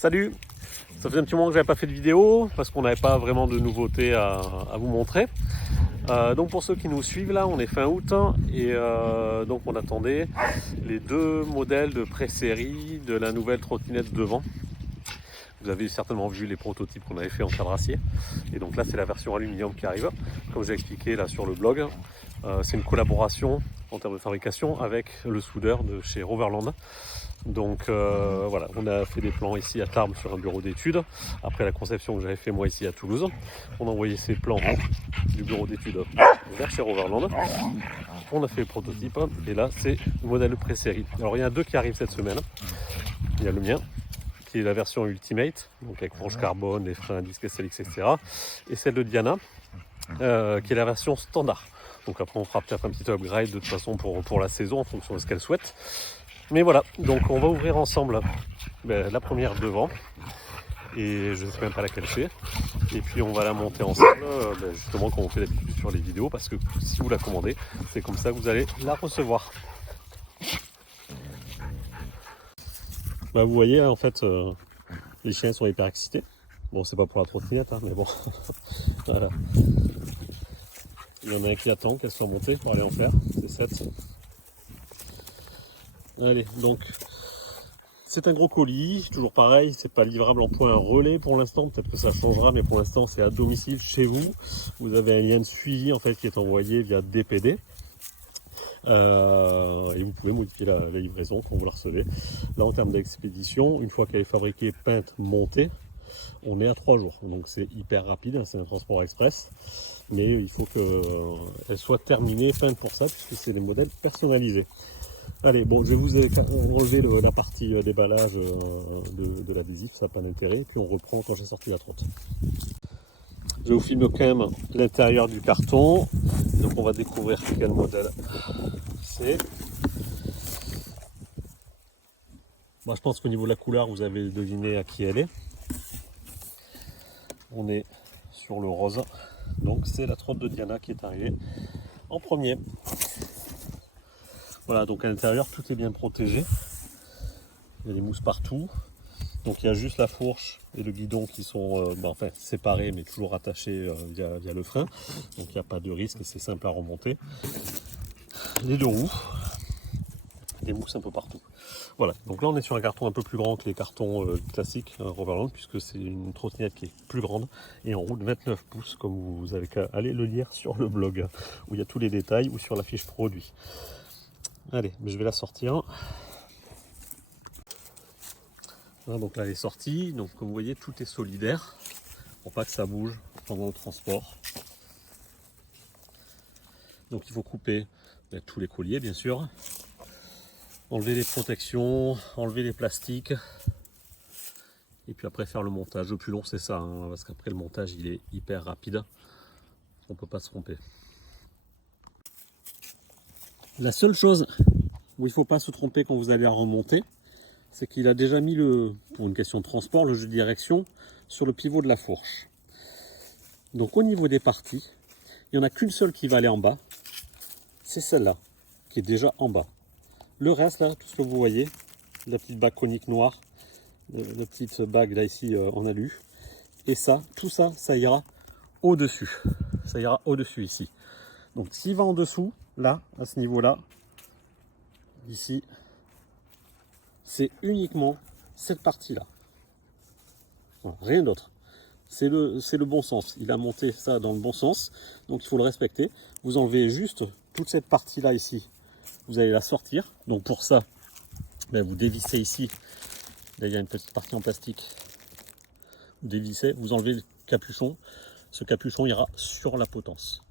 Salut! Ça faisait un petit moment que j'avais pas fait de vidéo parce qu'on n'avait pas vraiment de nouveautés à vous montrer. Donc pour ceux qui nous suivent là, on est fin août et donc on attendait les deux modèles de pré-série de la nouvelle trottinette devant. Vous avez certainement vu les prototypes qu'on avait fait en cadre acier. Et donc là c'est la version aluminium qui arrive. Comme j'ai expliqué là sur le blog, c'est une collaboration en termes de fabrication avec le soudeur de chez Roverland. Donc voilà, on a fait des plans ici à Tarbes sur un bureau d'études. Après la conception que j'avais fait moi ici à Toulouse, on a envoyé ces plans du bureau d'études vers chez Roverland. On a fait le prototype et là c'est le modèle pré-série. Alors il y en a deux qui arrivent cette semaine. Il y a le mien qui est la version Ultimate, donc avec fourche carbone, les freins, disques SLX, etc. Et celle de Diana qui est la version standard. Donc après on fera peut-être un petit upgrade de toute façon pour la saison en fonction de ce qu'elle souhaite. Mais voilà, donc on va ouvrir ensemble la première devant, et je ne sais même pas laquelle c'est. Et puis on va la monter ensemble, justement comme on fait d'habitude sur les vidéos, parce que si vous la commandez, c'est comme ça que vous allez la recevoir. Vous voyez, en fait, les chiens sont hyper excités. Bon, c'est pas pour la trottinette, mais bon, voilà. Il y en a un qui attend qu'elle soit montée pour aller en faire, c'est 7. Allez, donc c'est un gros colis, toujours pareil, c'est pas livrable en point relais pour l'instant, peut-être que ça changera, mais pour l'instant c'est à domicile chez vous. Vous avez un lien de suivi en fait qui est envoyé via DPD. Et vous pouvez modifier la livraison quand vous la recevez. Là en termes d'expédition, une fois qu'elle est fabriquée, peinte, montée, on est à 3 jours. Donc c'est hyper rapide, c'est un transport express. Mais il faut qu'elle soit terminée, peinte pour ça, puisque c'est des modèles personnalisés. Allez, bon, je vais vous enlever la partie déballage de l'adhésif, ça n'a pas d'intérêt, puis on reprend quand j'ai sorti la trotte. Je vous filme quand même l'intérieur du carton, donc on va découvrir quel modèle c'est. Moi je pense qu'au niveau de la couleur, vous avez deviné à qui elle est. On est sur le rose, donc c'est la trotte de Diana qui est arrivée en premier. Voilà, donc à l'intérieur tout est bien protégé, il y a des mousses partout, donc il y a juste la fourche et le guidon qui sont séparés mais toujours attachés via le frein, donc il n'y a pas de risque et c'est simple à remonter. Les deux roues, des mousses un peu partout. Voilà, donc là on est sur un carton un peu plus grand que les cartons classiques Roverland, puisque c'est une trottinette qui est plus grande et en route 29 pouces, comme vous avez qu'à aller le lire sur le blog, où il y a tous les détails, ou sur la fiche produit. Allez, je vais la sortir. Voilà, donc là elle est sortie, donc comme vous voyez tout est solidaire, pour pas que ça bouge pendant le transport. Donc il faut couper tous les colliers bien sûr, enlever les protections, enlever les plastiques, et puis après faire le montage. Le plus long c'est ça, parce qu'après le montage il est hyper rapide, on peut pas se tromper. La seule chose où il ne faut pas se tromper quand vous allez la remonter, c'est qu'il a déjà mis, pour une question de transport, le jeu de direction sur le pivot de la fourche. Donc au niveau des parties, il n'y en a qu'une seule qui va aller en bas, c'est celle-là, qui est déjà en bas. Le reste, là, tout ce que vous voyez, la petite bague conique noire, la petite bague là ici en alu, et ça, tout ça, ça ira au-dessus. Ça ira au-dessus ici. Donc s'il va en dessous, là, à ce niveau-là, ici, c'est uniquement cette partie-là. Rien d'autre. C'est le bon sens. Il a monté ça dans le bon sens, donc il faut le respecter. Vous enlevez juste toute cette partie-là ici. Vous allez la sortir. Donc pour ça, vous dévissez ici. Là, il y a une petite partie en plastique. Vous dévissez, vous enlevez le capuchon. Ce capuchon ira sur la potence.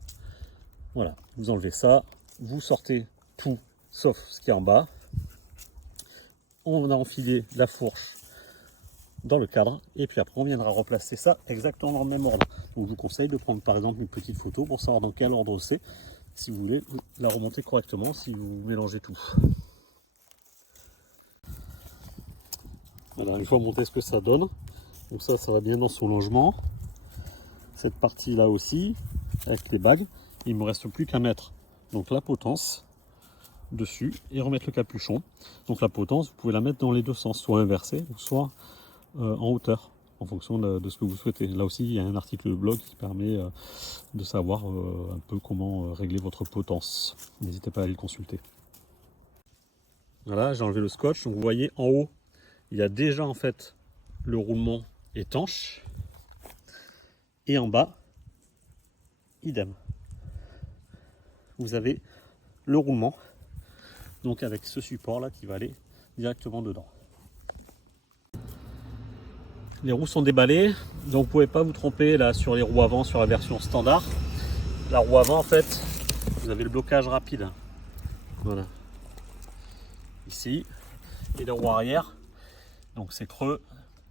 Voilà, vous enlevez ça. Vous sortez tout, sauf ce qui est en bas. On a enfilé la fourche dans le cadre et puis après on viendra replacer ça exactement dans le même ordre. Donc je vous conseille de prendre par exemple une petite photo pour savoir dans quel ordre c'est, si vous voulez la remonter correctement, si vous mélangez tout. Voilà, une fois monté ce que ça donne, donc ça va bien dans son logement. Cette partie là aussi avec les bagues, il me reste plus qu'à mettre donc la potence dessus et remettre le capuchon. Donc la potence, vous pouvez la mettre dans les deux sens, soit inversée, soit en hauteur, en fonction de ce que vous souhaitez. Là aussi, il y a un article de blog qui permet de savoir un peu comment régler votre potence. N'hésitez pas à aller le consulter. Voilà, j'ai enlevé le scotch. Donc vous voyez en haut, il y a déjà en fait le roulement étanche. Et en bas, idem. Vous avez le roulement, donc avec ce support là qui va aller directement dedans. Les roues sont déballées, donc vous ne pouvez pas vous tromper là sur les roues avant, sur la version standard. La roue avant en fait, vous avez le blocage rapide. Voilà. Ici. Et la roue arrière, donc c'est creux,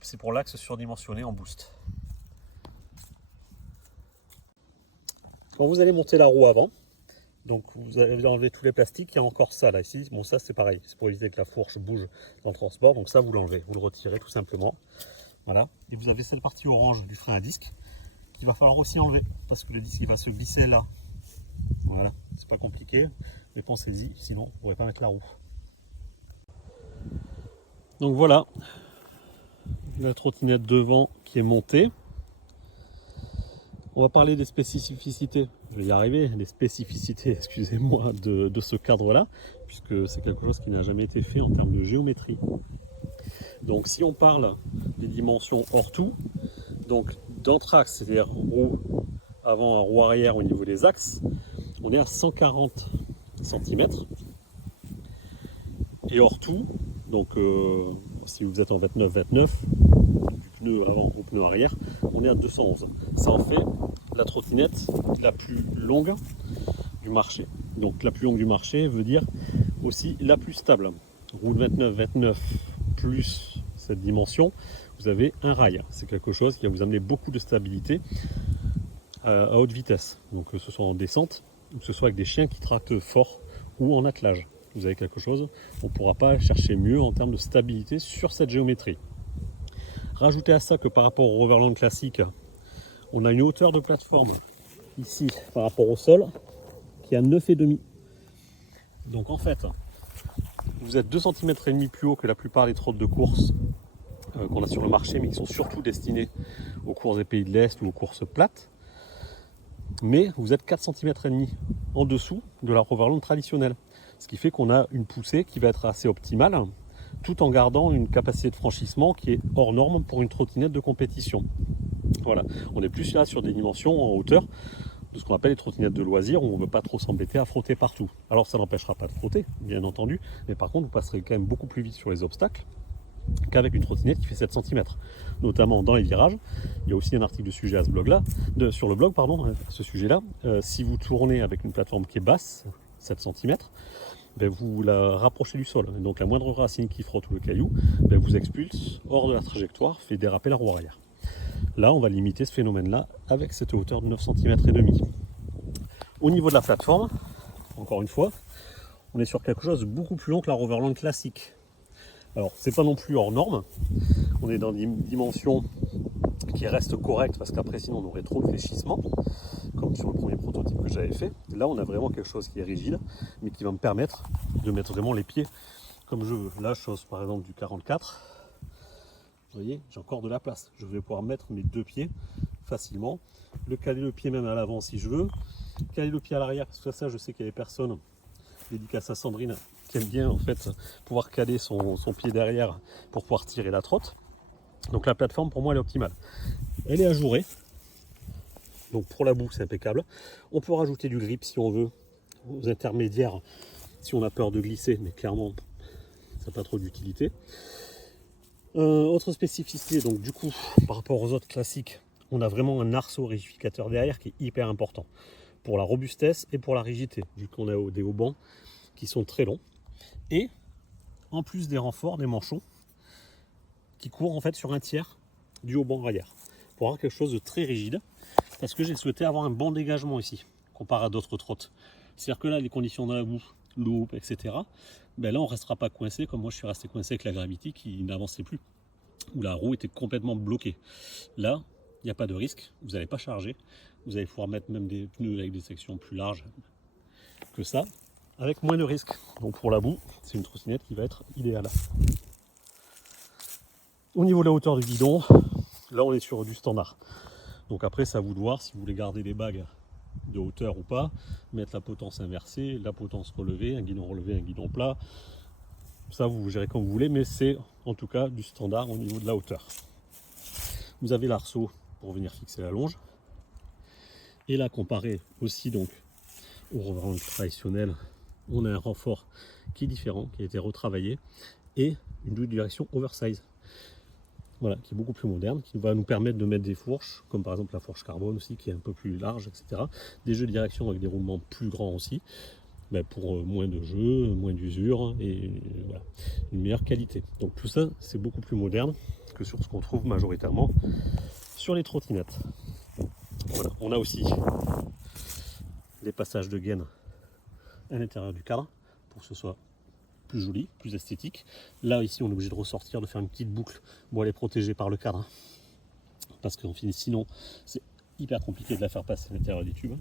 c'est pour l'axe surdimensionné en boost. Quand vous allez monter la roue avant, donc vous avez enlevé tous les plastiques, il y a encore ça là ici. Bon, ça c'est pareil, c'est pour éviter que la fourche bouge dans le transport, donc ça vous l'enlevez, vous le retirez tout simplement. Voilà, et vous avez cette partie orange du frein à disque qu'il va falloir aussi enlever parce que le disque il va se glisser là. Voilà, c'est pas compliqué, mais pensez-y, sinon vous ne pourrez pas mettre la roue. Donc voilà, la trottinette devant qui est montée. On va parler des spécificités, je vais y arriver, les spécificités, excusez-moi, de ce cadre-là, puisque c'est quelque chose qui n'a jamais été fait en termes de géométrie. Donc si on parle des dimensions hors tout, donc d'entre-axe, c'est-à-dire roue avant, roue arrière au niveau des axes, on est à 140 cm. Et hors tout, donc si vous êtes en 29-29, du pneu avant au pneu arrière, on est à 211. Ça en fait la trottinette la plus longue du marché. Donc la plus longue du marché veut dire aussi la plus stable. Roue de 29-29 plus cette dimension, vous avez un rail. C'est quelque chose qui va vous amener beaucoup de stabilité à haute vitesse. Donc que ce soit en descente, ou que ce soit avec des chiens qui tractent fort ou en attelage. Vous avez quelque chose, on ne pourra pas chercher mieux en termes de stabilité sur cette géométrie. Rajoutez à ça que par rapport au Roverland classique, on a une hauteur de plateforme ici par rapport au sol qui est à 9,5. Donc en fait, vous êtes 2,5 cm plus haut que la plupart des trottes de course qu'on a sur le marché, mais qui sont surtout destinées aux courses des pays de l'Est ou aux courses plates. Mais vous êtes 4,5 cm en dessous de la Roverland traditionnelle. Ce qui fait qu'on a une poussée qui va être assez optimale, tout en gardant une capacité de franchissement qui est hors norme pour une trottinette de compétition. Voilà, on est plus là sur des dimensions en hauteur de ce qu'on appelle les trottinettes de loisirs, où on ne veut pas trop s'embêter à frotter partout. Alors ça n'empêchera pas de frotter, bien entendu, mais par contre vous passerez quand même beaucoup plus vite sur les obstacles qu'avec une trottinette qui fait 7 cm, notamment dans les virages. Il y a aussi un article de sujet à ce blog-là, sur le blog, pardon, à ce sujet-là. Si vous tournez avec une plateforme qui est basse, 7 cm, ben vous la rapprochez du sol. Et donc la moindre racine qui frotte ou le caillou ben vous expulse hors de la trajectoire, fait déraper la roue arrière. Là, on va limiter ce phénomène-là avec cette hauteur de 9,5 cm. Au niveau de la plateforme, encore une fois, on est sur quelque chose de beaucoup plus long que la Roverland classique. Alors, c'est pas non plus hors norme, on est dans des dimensions qui restent correctes parce qu'après sinon on aurait trop de fléchissement, comme sur le premier prototype que j'avais fait. Là, on a vraiment quelque chose qui est rigide, mais qui va me permettre de mettre vraiment les pieds comme je veux. Là, chose par exemple du 44, vous voyez, j'ai encore de la place. Je vais pouvoir mettre mes deux pieds facilement, caler le pied même à l'avant si je veux, caler le pied à l'arrière, parce que ça, je sais qu'il y a des personnes, dédicace à Sandrine, qui aime bien en fait pouvoir caler son pied derrière pour pouvoir tirer la trotte. Donc la plateforme pour moi elle est optimale. Elle est ajourée, donc pour la boue c'est impeccable. On peut rajouter du grip si on veut, aux intermédiaires si on a peur de glisser, mais clairement ça n'a pas trop d'utilité. Autre spécificité, donc du coup par rapport aux autres classiques, on a vraiment un arceau rigidificateur derrière qui est hyper important pour la robustesse et pour la rigidité, vu qu'on a des haubans qui sont très longs. Et en plus des renforts, des manchons qui courent en fait sur un tiers du haut-banc arrière pour avoir quelque chose de très rigide, parce que j'ai souhaité avoir un bon dégagement ici comparé à d'autres trottes. C'est-à-dire que là, les conditions dans la boue, l'eau, etc., ben là on ne restera pas coincé comme moi je suis resté coincé avec la Gravity qui n'avançait plus, où la roue était complètement bloquée. Là, il n'y a pas de risque, vous n'allez pas charger, vous allez pouvoir mettre même des pneus avec des sections plus larges que ça, avec moins de risques. Donc pour la boue, c'est une trottinette qui va être idéale. Au niveau de la hauteur du guidon, là on est sur du standard. Donc après c'est à vous de voir si vous voulez garder les bagues de hauteur ou pas, mettre la potence inversée, la potence relevée, un guidon plat. Ça vous gérez comme vous voulez, mais c'est en tout cas du standard au niveau de la hauteur. Vous avez l'arceau pour venir fixer la longe. Et là, comparé aussi donc au Roverland traditionnel, on a un renfort qui est différent, qui a été retravaillé, et une double direction oversize. Voilà, qui est beaucoup plus moderne, qui va nous permettre de mettre des fourches, comme par exemple la fourche carbone aussi, qui est un peu plus large, etc. Des jeux de direction avec des roulements plus grands aussi, pour moins de jeux, moins d'usure, et voilà, une meilleure qualité. Donc tout ça, c'est beaucoup plus moderne que sur ce qu'on trouve majoritairement sur les trottinettes. Voilà, on a aussi les passages de gaines à l'intérieur du cadre, pour que ce soit plus joli, plus esthétique. Là ici on est obligé de ressortir, de faire une petite boucle. Bon, elle est protégée par le cadre, parce qu'en fin, sinon c'est hyper compliqué de la faire passer à l'intérieur des tubes.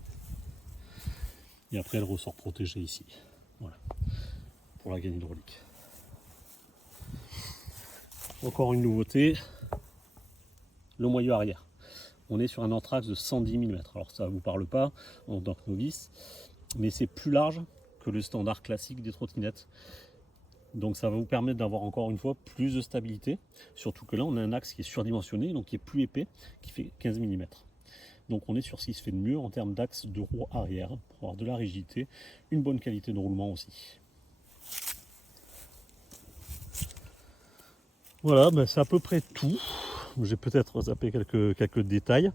Et après elle ressort protégée ici. Voilà, pour la gaine hydraulique. Encore une nouveauté, le moyeu arrière. On est sur un anthrax de 110 mm. Alors ça ne vous parle pas en tant que novice, mais c'est plus large que le standard classique des trottinettes. Donc ça va vous permettre d'avoir encore une fois plus de stabilité, surtout que là on a un axe qui est surdimensionné, donc qui est plus épais, qui fait 15 mm. Donc on est sur ce qui se fait de mieux en termes d'axe de roue arrière, pour avoir de la rigidité, une bonne qualité de roulement aussi. Voilà, c'est à peu près tout. J'ai peut-être zappé quelques détails,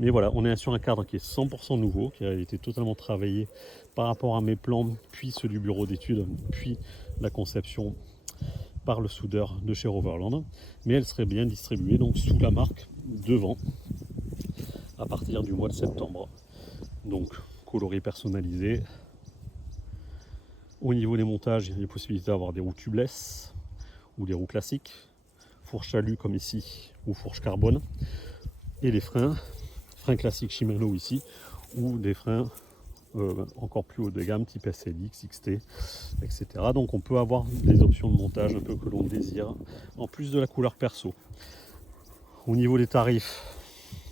mais voilà, on est sur un cadre qui est 100% nouveau, qui a été totalement travaillé par rapport à mes plans, puis ceux du bureau d'études, puis la conception par le soudeur de chez Roverland, mais elle serait bien distribuée donc sous la marque Devant à partir du mois de septembre. Donc coloré personnalisé. Au niveau des montages, il y a les possibilités d'avoir des roues tubeless ou des roues classiques, fourche alu comme ici ou fourche carbone, et les freins classiques Shimano ici, ou des freins encore plus haut de gamme type SLX, XT, etc. Donc on peut avoir les options de montage un peu que l'on désire, en plus de la couleur perso. Au niveau des tarifs,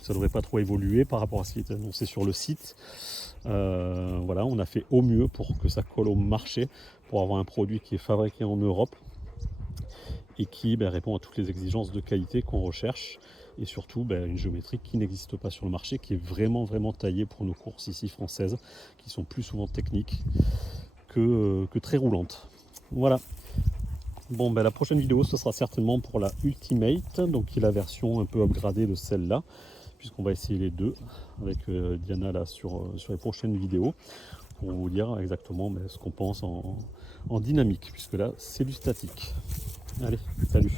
ça ne devrait pas trop évoluer par rapport à ce qui est annoncé sur le site. Voilà, on a fait au mieux pour que ça colle au marché, pour avoir un produit qui est fabriqué en Europe et qui répond à toutes les exigences de qualité qu'on recherche, et surtout une géométrie qui n'existe pas sur le marché, qui est vraiment taillée pour nos courses ici françaises, qui sont plus souvent techniques que très roulantes. Voilà. Bon, la prochaine vidéo, ce sera certainement pour la Ultimate, donc qui est la version un peu upgradée de celle-là, puisqu'on va essayer les deux avec Diana là sur les prochaines vidéos, pour vous dire exactement ce qu'on pense en dynamique, puisque là c'est du statique. Allez, salut!